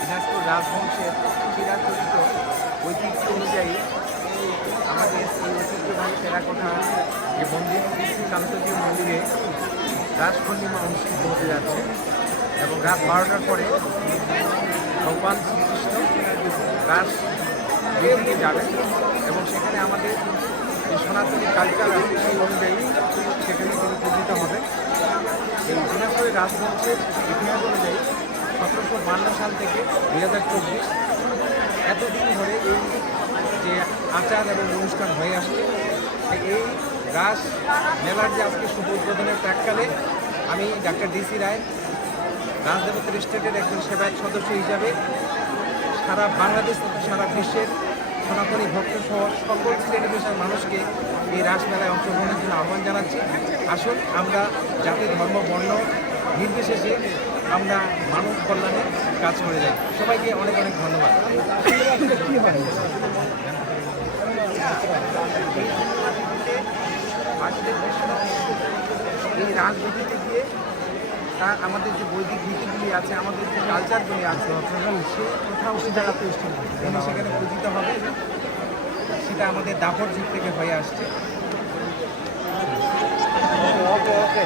দিনাজপুর রাজবংশের চিরাচরিত ঐতিহ্য অনুযায়ী আমাদের এই ঐতিহ্যবাহী টেরাকোটা যে মন্দির কান্তজীর মন্দিরে রাস পূর্ণিমা অনুষ্ঠিত হতে যাচ্ছে এবং রাত 12টার পরে ভগবান শ্রীকৃষ্ণ রাস বেদিকে যাবেন এবং সেখানে আমাদের যে সনাতনী কালচার আছে সেই অনুযায়ী সেখানে তিনি পূজিত হবে। এই দিনাজপুরের রাজবংশের ইতিহাস অনুযায়ী 1752 সাল থেকে 2024 এতদিন ধরে এই যে আচার এবং অনুষ্ঠান হয়ে আসছে। এই রাস মেলার যে আজকে শুভ উদ্বোধনের প্রাককালে আমি ডাক্তার ডিসি রায় রাজদেবতার স্টেটের একজন সেবায়ক সদস্য হিসাবে সারা বাংলাদেশ তথা সারা বিশ্বের সনাতনী ভক্ত সহ সকল শ্রেণী পেশার মানুষকে এই রাস মেলায় অংশগ্রহণের জন্য আহ্বান জানাচ্ছি। আসুন আমরা জাতি ধর্ম বর্ণ নির্বিশেষে আমরা মানব কল্যাণে কাজ করে যাই। সবাইকে অনেক অনেক ধন্যবাদ। এই রাজনীতিতে গিয়ে তার আমাদের যে বৈদিক নীতিগুলি আছে, আমাদের যে কালচারগুলি আছে, সেই কোথাও সে জায়গাতে সেখানে পূজিত হবে। সেটা আমাদের দাপট যুগ থেকে হয়ে আসছে। ওকে